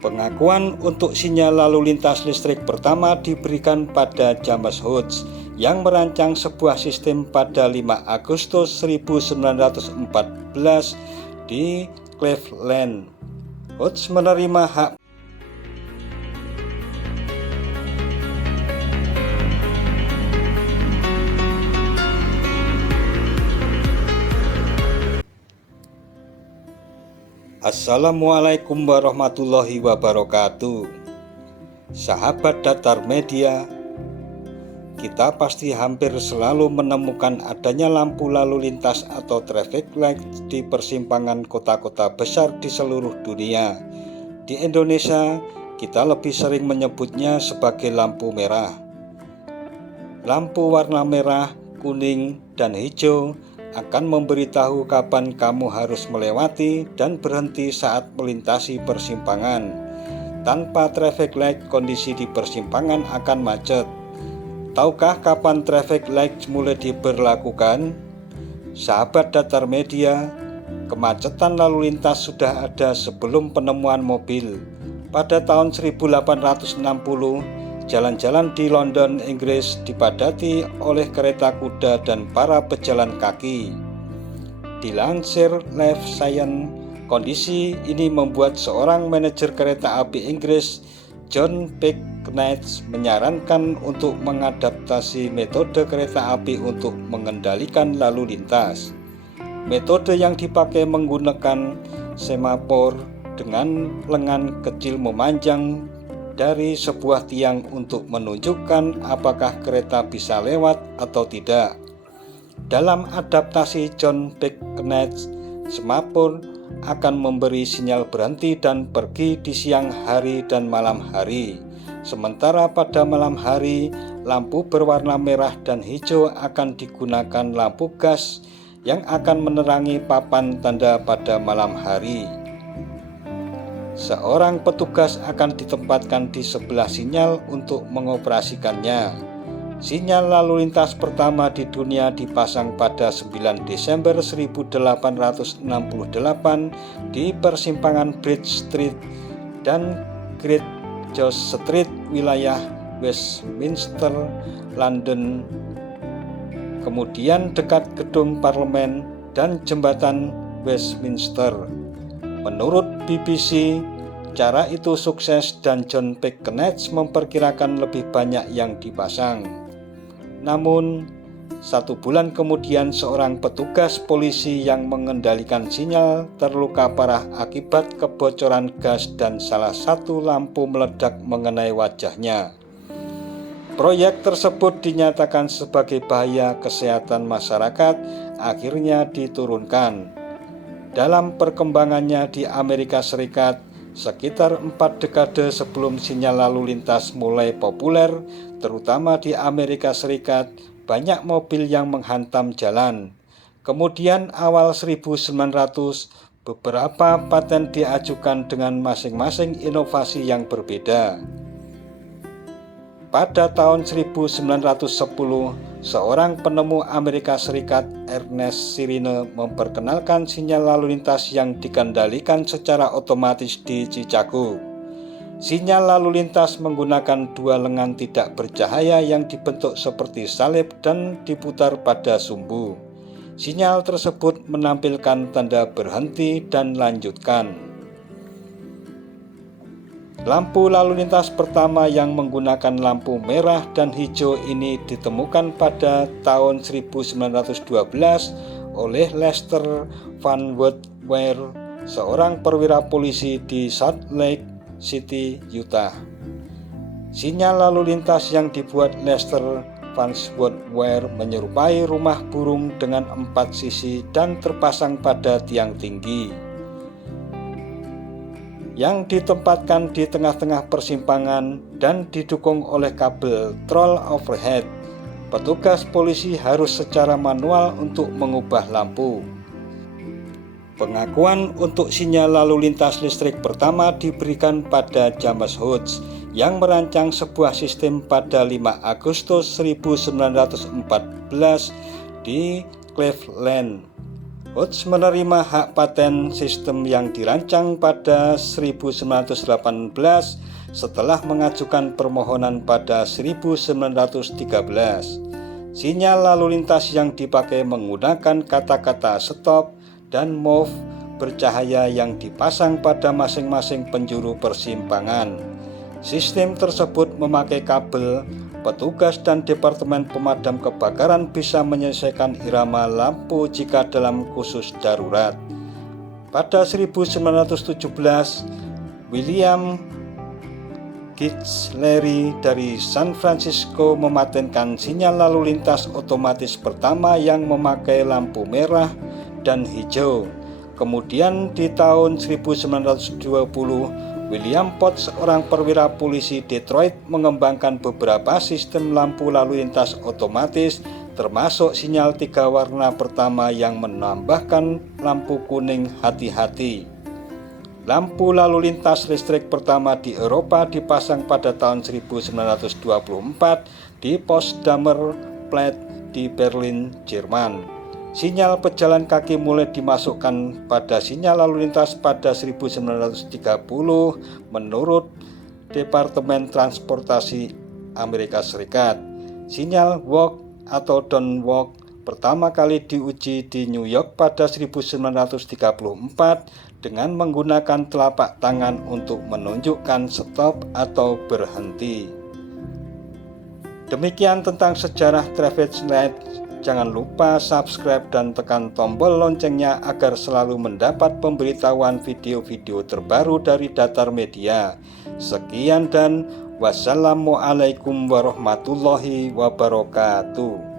Pengakuan untuk sinyal lalu lintas listrik pertama diberikan pada James Hodge yang merancang sebuah sistem pada 5 Agustus 1914 di Cleveland. Hodge menerima hak Assalamualaikum warahmatullahi wabarakatuh. Sahabat Datar Media, kita pasti hampir selalu menemukan adanya lampu lalu lintas atau traffic light di persimpangan kota-kota besar di seluruh dunia. Di Indonesia, kita lebih sering menyebutnya sebagai lampu merah. Lampu warna merah, kuning, dan hijau akan memberitahu kapan kamu harus melewati dan berhenti saat melintasi persimpangan. Tanpa traffic light, kondisi di persimpangan akan macet. Tahukah kapan traffic light mulai diberlakukan? Sahabat Datar Media, kemacetan lalu lintas sudah ada sebelum penemuan mobil. Pada tahun 1860, jalan-jalan di London, Inggris dipadati oleh kereta kuda dan para pejalan kaki. Dilansir Life Science, kondisi ini membuat seorang manajer kereta api Inggris, John Pecknold, menyarankan untuk mengadaptasi metode kereta api untuk mengendalikan lalu lintas. Metode yang dipakai menggunakan semafor dengan lengan kecil memanjang dari sebuah tiang untuk menunjukkan apakah kereta bisa lewat atau tidak. Dalam adaptasi John Pecknold, semafor akan memberi sinyal berhenti dan pergi di siang hari dan malam hari. Sementara pada malam hari, lampu berwarna merah dan hijau akan digunakan lampu gas yang akan menerangi papan tanda pada malam hari. Seorang petugas akan ditempatkan di sebelah sinyal untuk mengoperasikannya. Sinyal lalu lintas pertama di dunia dipasang pada 9 Desember 1868 di persimpangan Bridge Street dan Great George Street, wilayah Westminster, London. Kemudian dekat gedung parlemen dan jembatan Westminster. Menurut BBC, cara itu sukses dan John Pecknold memperkirakan lebih banyak yang dipasang. Namun, 1 bulan kemudian seorang petugas polisi yang mengendalikan sinyal terluka parah akibat kebocoran gas dan salah satu lampu meledak mengenai wajahnya. Proyek tersebut dinyatakan sebagai bahaya kesehatan masyarakat, akhirnya diturunkan. Dalam perkembangannya di Amerika Serikat, sekitar 4 dekade sebelum sinyal lalu lintas mulai populer, terutama di Amerika Serikat, banyak mobil yang menghantam jalan. Kemudian awal 1900, beberapa paten diajukan dengan masing-masing inovasi yang berbeda. Pada tahun 1910, seorang penemu Amerika Serikat, Ernest Sirine, memperkenalkan sinyal lalu lintas yang dikendalikan secara otomatis di Chicago. Sinyal lalu lintas menggunakan 2 lengan tidak bercahaya yang dibentuk seperti salib dan diputar pada sumbu. Sinyal tersebut menampilkan tanda berhenti dan lanjutkan. Lampu lalu lintas pertama yang menggunakan lampu merah dan hijau ini ditemukan pada tahun 1912 oleh Lester Van Woodward, seorang perwira polisi di Salt Lake City, Utah. Sinyal lalu lintas yang dibuat Lester Van Woodward menyerupai rumah burung dengan 4 sisi dan terpasang pada tiang tinggi yang ditempatkan di tengah-tengah persimpangan dan didukung oleh kabel troll overhead. Petugas polisi harus secara manual untuk mengubah lampu. Pengakuan untuk sinyal lalu lintas listrik pertama diberikan pada James Hodge yang merancang sebuah sistem pada 5 Agustus 1914 di Cleveland. Hotz menerima hak paten sistem yang dirancang pada 1918 setelah mengajukan permohonan pada 1913. Sinyal lalu lintas yang dipakai menggunakan kata-kata stop dan move bercahaya yang dipasang pada masing-masing penjuru persimpangan. Sistem tersebut memakai kabel. Petugas dan Departemen Pemadam Kebakaran bisa menyelesaikan irama lampu jika dalam khusus darurat. Pada 1917, William Gitz-Larry dari San Francisco mematenkan sinyal lalu lintas otomatis pertama yang memakai lampu merah dan hijau. Kemudian di tahun 1920, William Potts, seorang perwira polisi Detroit, mengembangkan beberapa sistem lampu lalu lintas otomatis, termasuk sinyal 3 warna pertama yang menambahkan lampu kuning hati-hati. Lampu lalu lintas listrik pertama di Eropa dipasang pada tahun 1924 di Potsdamer Platz di Berlin, Jerman. Sinyal pejalan kaki mulai dimasukkan pada sinyal lalu lintas pada 1930 menurut Departemen Transportasi Amerika Serikat. Sinyal walk atau don't walk pertama kali diuji di New York pada 1934 dengan menggunakan telapak tangan untuk menunjukkan stop atau berhenti. Demikian tentang sejarah traffic light. Jangan lupa subscribe dan tekan tombol loncengnya agar selalu mendapat pemberitahuan video-video terbaru dari Datar Media. Sekian dan wassalamualaikum warahmatullahi wabarakatuh.